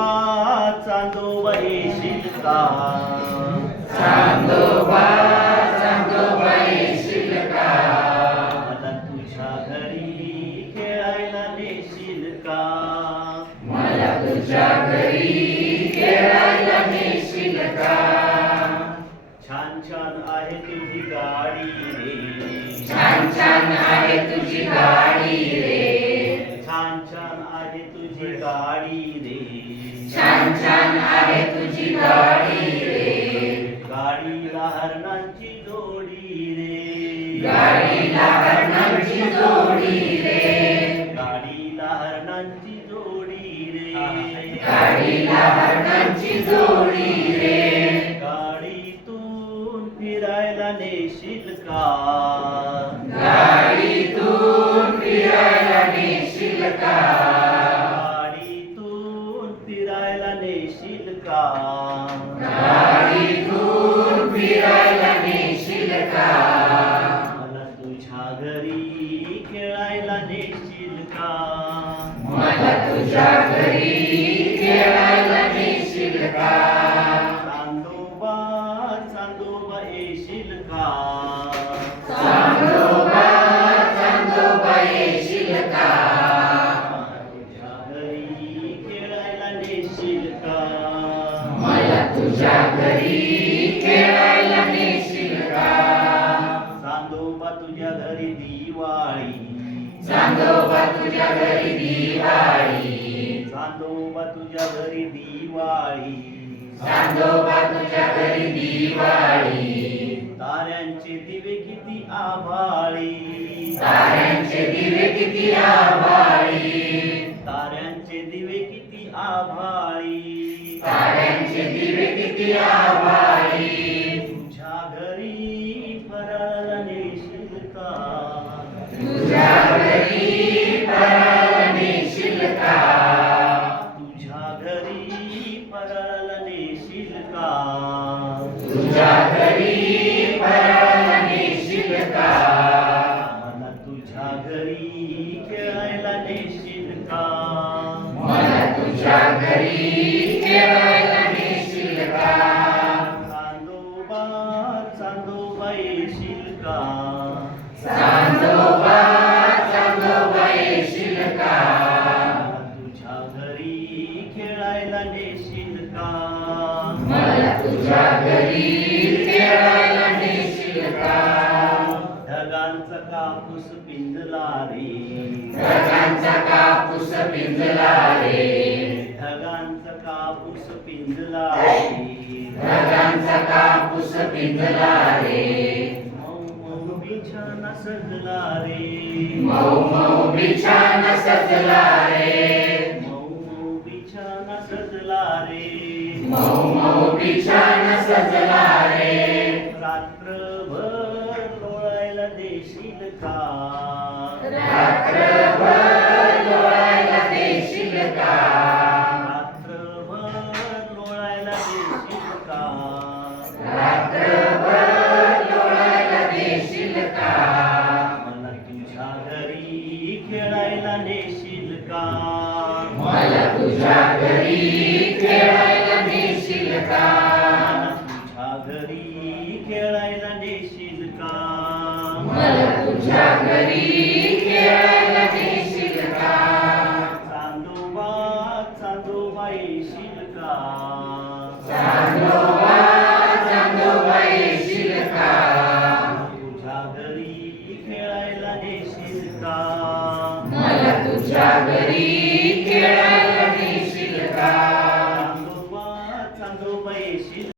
चांदोबा चांदोबा येशील का चांदोबा चांदोबा येशील मला तुझ्या घरी खेळायला नेशील का? मला तुझ्या घरी खेळायला नेशील का छान छान आहे तुझी गाडी. रे छान छान आहे तुझी गाडीतून फिरायला नेशील का? गाडीतून फिरायला नेशील का? मला तुझ्या घरी खेळायला नेशील का? मला तुझ्या घरी खेळायला नेशील का? चांदोबा चांदोबा येशील का? नेशील का मला तुझ्या घरी खेळायला नेशील का चांदोबा तुझ्या घरी दिवाळी. चांदोबा तुझ्या घरी दिवाळी. चांदोबा तुझ्या घरी दिवाळी. चांदोबा तुझ्या घरी दिवाळी. ताऱ्यांचे दिवे किती आभाळी. ताऱ्यांचे दिवे किती आभाळी. तुझ्या घरी फराळ नेशील का तुझ्या घरी फराळ नेशील का तुझ्या घरी फराळ नेशील का तुझ्या घरी फराळ नेशील मला तुझ्या घरी खेळायला नेशील का? मला तुझ्या घरी खेळायला चांदोबा का चांदोबा तुझ्या घरी खेळायला नेशील का मला तुझ्या घरी खेळायला नेशील का ढगांचा कापूस पिंजला रे. ढगांचा कापूस पिंजला पिंजला रे मऊ मऊ बिछाना सजला रे मऊ मऊ बिछाना सजला रे मऊ मऊ बिछाना सजला रे मऊ मऊ बिछाना सजला रे तुझ्या घरी खेळायला नेशील का तुझ्या घरी खेळायला नेशील का मला तुझ्या घरी खेळायला नेशील का चांदोबा चांदोबा येशील का चांदोबा चांदोबा येशील का तुझ्या घरी खेळायला नेशील का मला तुझ्या घरी